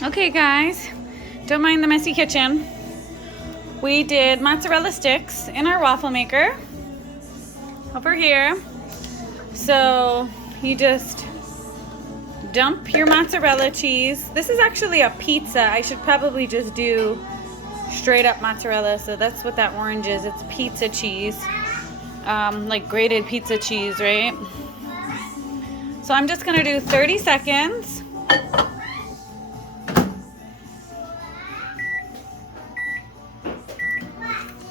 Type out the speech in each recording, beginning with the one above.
Okay guys, don't mind the messy kitchen. We did mozzarella sticks in our waffle maker over here. So you just dump your mozzarella cheese. This is actually a pizza. I should probably just do straight up mozzarella. So that's what that orange is. It's pizza cheese, like grated pizza cheese, right? So I'm just gonna do 30 seconds.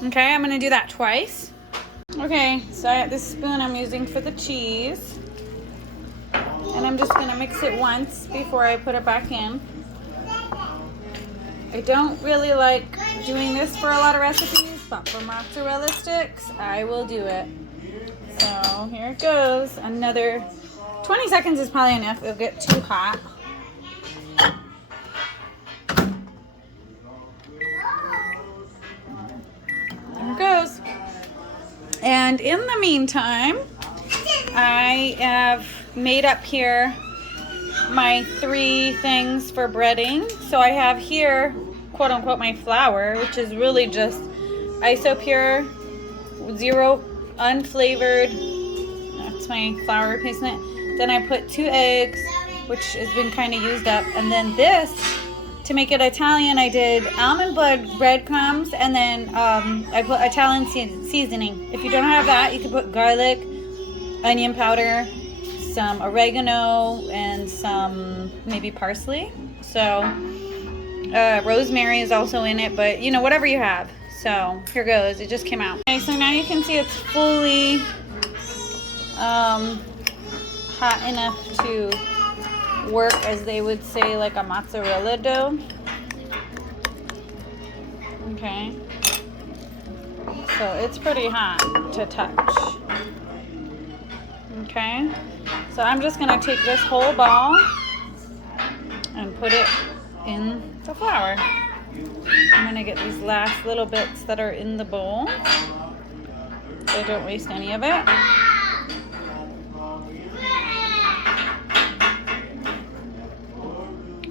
Okay, I'm gonna do that twice. Okay, so I have this spoon I'm using for the cheese. And I'm just gonna mix it once before I put it back in. I don't really like doing this for a lot of recipes, but for mozzarella sticks, I will do it. So here it goes. Another 20 seconds is probably enough. It'll get too hot. There it goes. And in the meantime, I have made up here my 3 things for breading. So I have here, quote unquote, my flour, which is really just isopure, 0 unflavored. That's my flour replacement. Then I put 2 eggs, which has been kind of used up. And then this, to make it Italian, I did almond breadcrumbs, and then I put Italian seasoning. If you don't have that, you can put garlic, onion powder, some oregano, and some maybe parsley. So rosemary is also in it, but you know, whatever you have. So here goes. It just came out. Okay, so now you can see it's fully hot enough to work, as they would say, like a mozzarella dough. Okay, so it's pretty hot to touch. Okay, so I'm just gonna take this whole ball and put it in the flour. I'm gonna get these last little bits that are in the bowl so I don't waste any of it.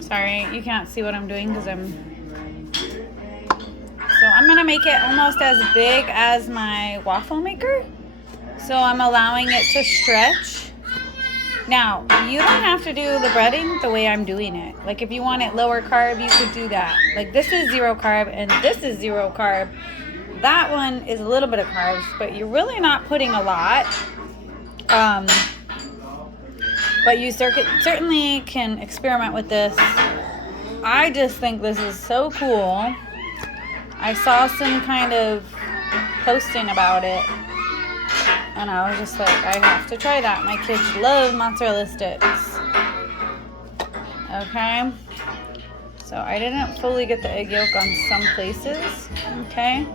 Sorry, you can't see what I'm doing because so I'm gonna make it almost as big as my waffle maker. So I'm allowing it to stretch. Now, you don't have to do the breading the way I'm doing it. Like if you want it lower carb, you could do that. Like this is 0 carb and this is 0 carb. That one is a little bit of carbs, but you're really not putting a lot. But you certainly can experiment with this. I just think this is so cool. I saw some kind of posting about it, and I was just like, I have to try that. My kids love mozzarella sticks. Okay. So I didn't fully get the egg yolk on some places. Okay.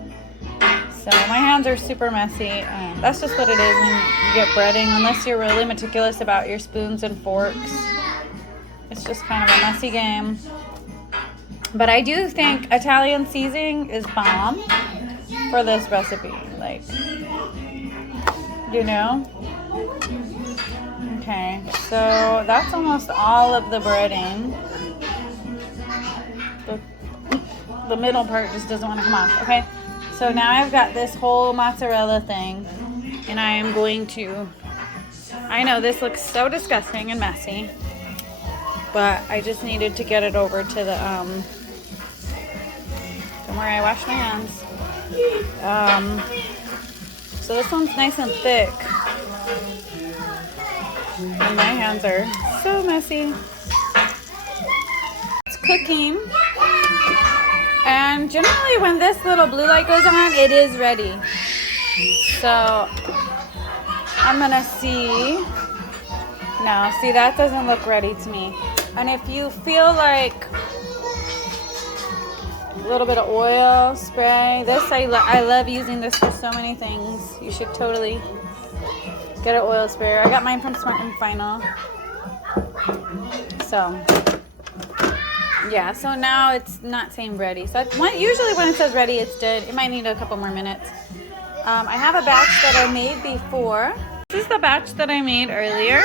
So my hands are super messy. That's just what it is when you get breading, unless you're really meticulous about your spoons and forks. It's just kind of a messy game. But I do think Italian seasoning is bomb for this recipe. Like, you know? Okay, so that's almost all of the breading. The middle part just doesn't want to come off. Okay. So now I've got this whole mozzarella thing, and I am going to, I know this looks so disgusting and messy, but I just needed to get it over to the, don't worry, I washed my hands. So this one's nice and thick, and my hands are so messy. It's cooking. And generally when this little blue light goes on, it is ready. So I'm gonna see. No, see, that doesn't look ready to me. And if you feel like a little bit of oil spray, this I love using this for so many things. You should totally get an oil sprayer. I got mine from Smart & Final. So yeah, so now it's not saying ready. So usually when it says ready, it's dead. It might need a couple more minutes. I have a batch that I made before. This is the batch that I made earlier.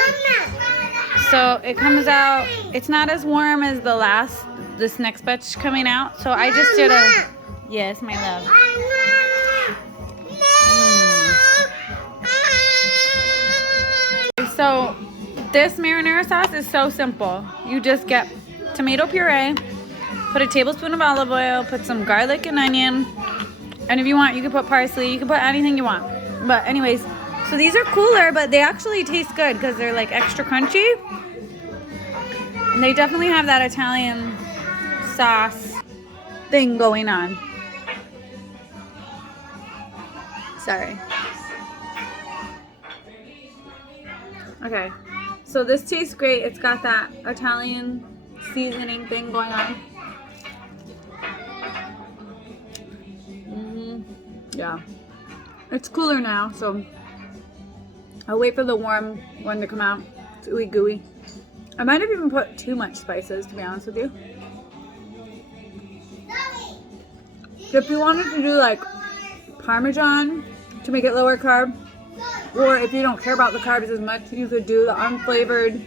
So it comes out, it's not as warm as the last this next batch coming out. So I just did a, yes, my love. So this marinara sauce is so simple. You just get tomato puree, put a tablespoon of olive oil, put some garlic and onion, and if you want, you can put parsley. You can put anything you want. But anyways, so these are cooler, but they actually taste good because they're like extra crunchy. And they definitely have that Italian sauce thing going on. Sorry. Okay, so this tastes great. It's got that Italian seasoning thing going on. Yeah, it's cooler now, so I'll wait for the warm one to come out. It's ooey gooey. I might have even put too much spices, to be honest with you. If you wanted to do like Parmesan to make it lower carb, or if you don't care about the carbs as much, you could do the unflavored,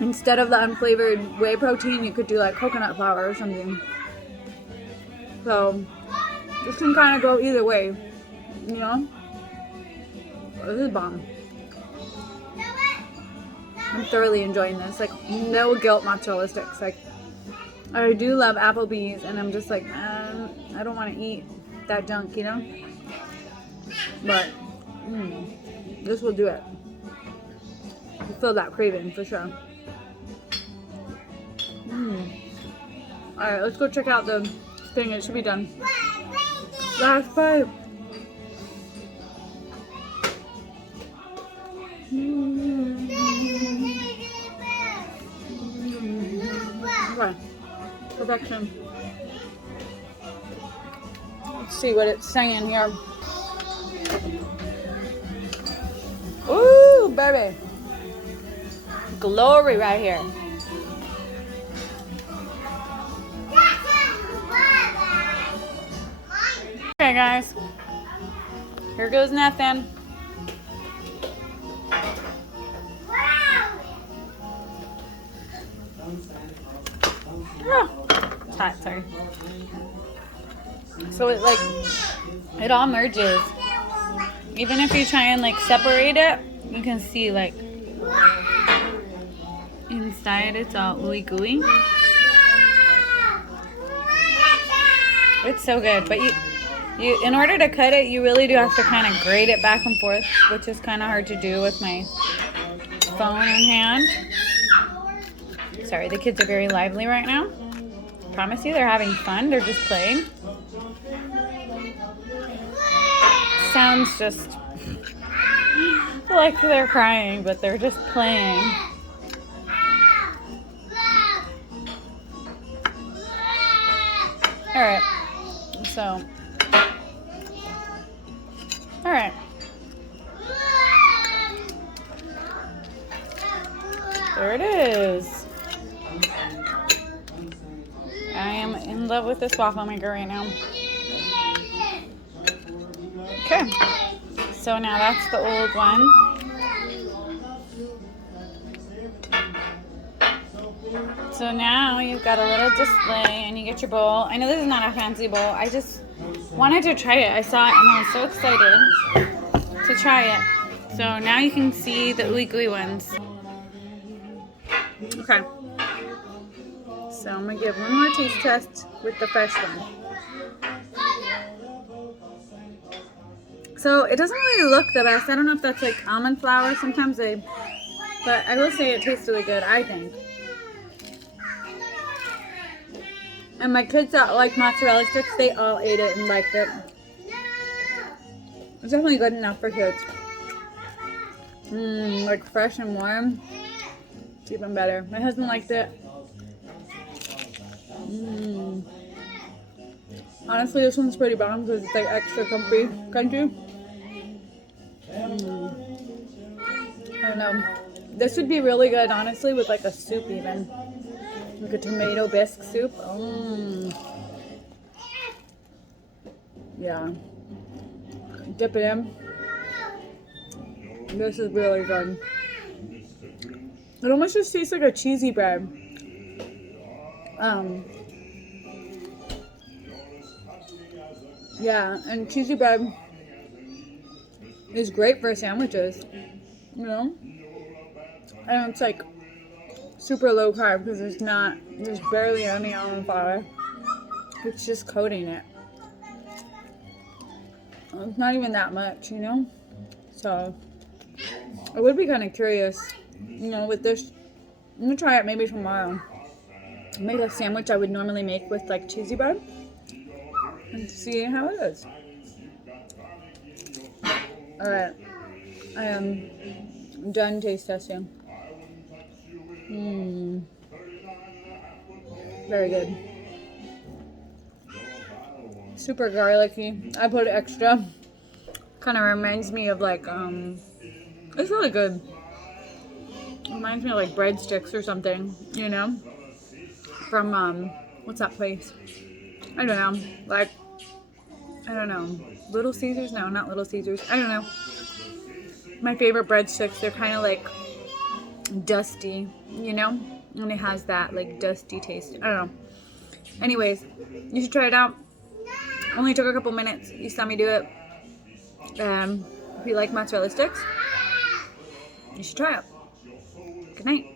instead of the unflavored whey protein, you could do like coconut flour or something. So, this can kind of go either way, you know? This is bomb. I'm thoroughly enjoying this. Like, no guilt mozzarella sticks. Like, I do love Applebee's, and I'm just like, I don't want to eat that junk, you know? But, this will do it. You feel that craving, for sure. Alright, let's go check out the thing. It should be done. Last bite. Okay. Perfection. Let's see what it's saying here. Ooh, baby. Glory right here. Okay, guys. Here goes nothing. Oh, it's hot, sorry. So it all merges. Even if you try and like separate it, you can see like inside it's all ooey gooey. It's so good, but you in order to cut it, you really do have to kind of grate it back and forth, which is kind of hard to do with my phone in hand. Sorry, the kids are very lively right now. Promise you, they're having fun. They're just playing. Sounds just like they're crying, but they're just playing. Alright, so, alright. There it is. I am in love with this waffle maker right now. Okay, so now that's the old one. So now you've got a little display and you get your bowl. I know this is not a fancy bowl. I just wanted to try it. I saw it and I was so excited to try it. So now you can see the ooey gooey ones. Okay. So I'm going to give one more taste test with the fresh one. So it doesn't really look the best. I don't know if that's like almond flour. Sometimes but I will say it tastes really good, I think. And my kids that like mozzarella sticks, they all ate it and liked it. It's definitely good enough for kids. Like fresh and warm. It's even better. My husband liked it. Honestly, this one's pretty bomb because it's like extra crunchy. I don't know. This would be really good, honestly, with like a soup even. Like a tomato bisque soup. Yeah. Dip it in. This is really good. It almost just tastes like a cheesy bread. Yeah, and cheesy bread is great for sandwiches, you know? And it's like super low carb because there's barely any almond flour. It's just coating it. It's not even that much, you know? So, I would be kind of curious, you know, with this. I'm gonna try it maybe tomorrow. Make a sandwich I would normally make with like cheesy bread and see how it is. Alright, I am done taste testing. Very good. Super garlicky. I put extra. Kind of reminds me of like, it's really good. Reminds me of like breadsticks or something, you know? From, what's that place? I don't know. Like, I don't know. Little Caesars? No, not Little Caesars. I don't know. My favorite breadsticks, they're kind of like dusty, you know? And it has that like dusty taste. I don't know. Anyways, you should try it out. Only took a couple minutes. You saw me do it. If you like mozzarella sticks, you should try it. Good night.